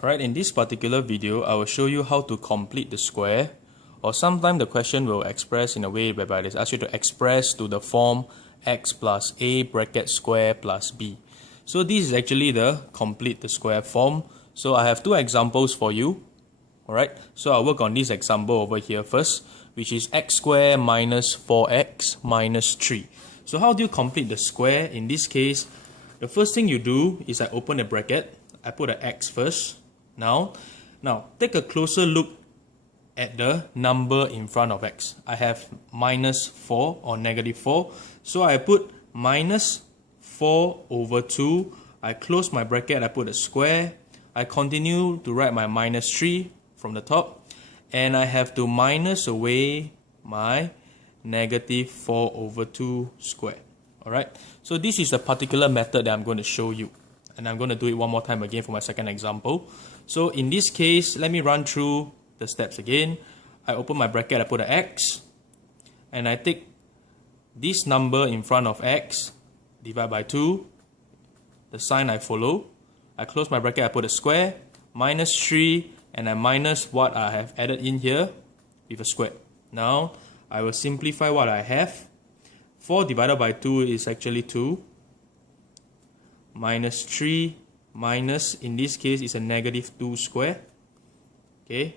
Alright, in this particular video, I will show you how to complete the square, or sometimes the question will express in a way whereby it asks you to express to the form x plus a bracket square plus b. So this is actually the complete the square form. So I have two examples for you. Alright, so I'll work on this example over here first, which is x squared minus 4x minus 3. So how do you complete the square? In this case, the first thing you do is I open a bracket, I put an x first. Now take a closer look at the number in front of x. I have minus 4 or negative 4. So I put minus 4 over 2. I close my bracket, I put a square. I continue to write my minus 3 from the top. And I have to minus away my negative 4 over 2 square. Alright, so this is a particular method that I'm going to show you. And I'm going to do it one more time again for my second example. So in this case, let me run through the steps again. I open my bracket, I put an x, and I take this number in front of x, divide by 2, the sign I follow. I close my bracket, I put a square, minus 3, and I minus what I have added in here with a square. Now, I will simplify what I have. 4 divided by 2 is actually 2. Minus 3 minus, in this case, is a negative 2 square. Okay,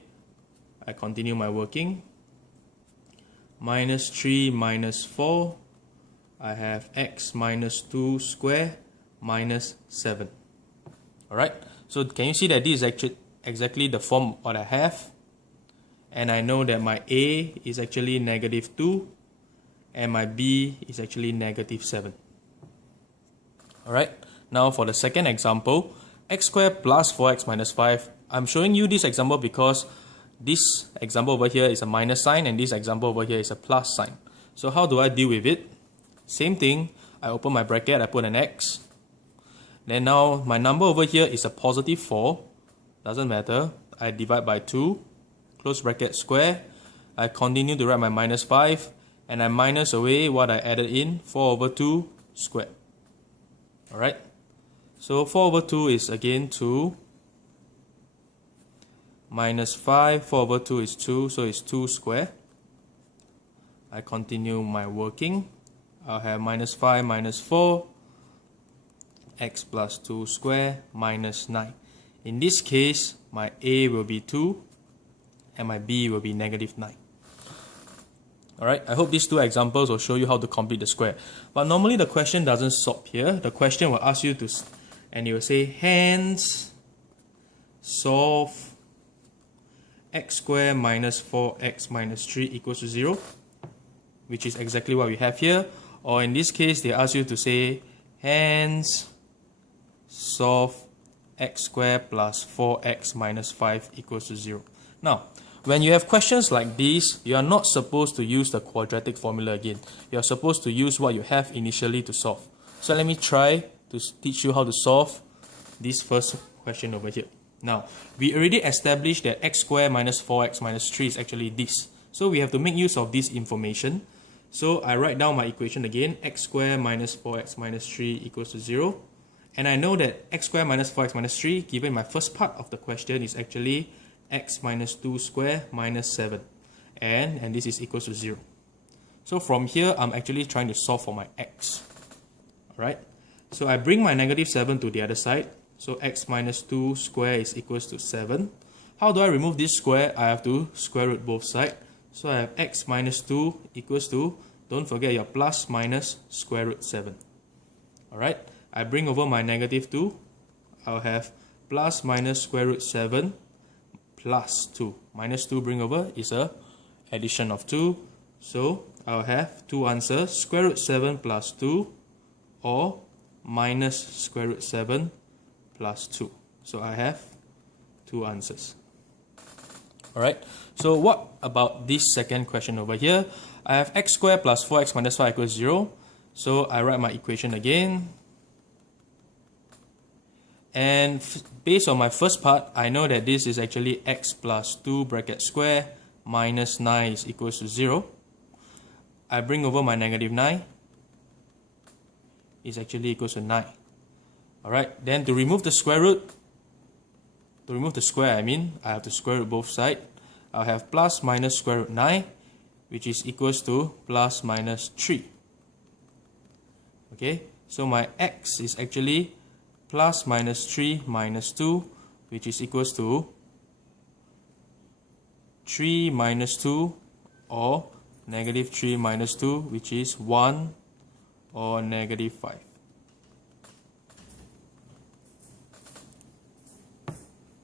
I continue my working. Minus 3 minus 4, I have x minus 2 square minus 7. Alright, so can you see that this is actually exactly the form what I have? And I know that my a is actually negative 2 and my b is actually negative 7. Alright, now for the second example, x squared plus 4x minus 5. I'm showing you this example because this example over here is a minus sign and this example over here is a plus sign. So how do I deal with it? Same thing, I open my bracket, I put an x. Then now my number over here is a positive 4. Doesn't matter. I divide by 2, close bracket square. I continue to write my minus 5 and I minus away what I added in, 4 over 2 square. Alright, so 4 over 2 is again 2. Minus 5, 4 over 2 is 2, so it's 2 square. I continue my working. I'll have minus 5 minus 4, x plus 2 square minus 9. In this case, my a will be 2 and my b will be negative 9. Alright, I hope these two examples will show you how to complete the square. But normally the question doesn't stop here. The question will ask you to, and it will say, hence solve x squared minus 4x minus 3 equals to 0, which is exactly what we have here. Or in this case, they ask you to say, hence solve x squared plus 4x minus 5 equals to 0. Now, when you have questions like these, you are not supposed to use the quadratic formula again. You are supposed to use what you have initially to solve. So let me try to teach you how to solve this first question over here. Now, we already established that x squared minus 4x minus 3 is actually this. So we have to make use of this information. So I write down my equation again, x squared minus 4x minus 3 equals to 0. And I know that x squared minus 4x minus 3, given my first part of the question, is actually x minus 2 square minus 7. And this is equals to 0. So from here, I'm actually trying to solve for my x. Alright, so I bring my negative 7 to the other side. So x minus 2 square is equals to 7. How do I remove this square? I have to square root both sides. So I have x minus 2 equals to, don't forget your plus minus square root 7. Alright, I bring over my negative 2. I'll have plus minus square root 7 plus 2. Minus 2 bring over is a addition of 2. So I'll have two answers, square root 7 plus 2 or minus square root 7 plus 2. So I have two answers. Alright, so what about this second question over here? I have x squared plus 4x minus 5 equals 0. So I write my equation again. And based on my first part, I know that this is actually x plus 2 bracket square minus 9 is equals to 0. I bring over my negative 9. Is actually equals to 9. Alright, then to remove the square root, To remove the square, I have to square root both sides. I'll have plus minus square root 9, which is equals to plus minus 3. Okay, so my x is actually plus minus 3 minus 2, which is equals to 3 minus 2 or negative 3 minus 2, which is 1 or negative 5.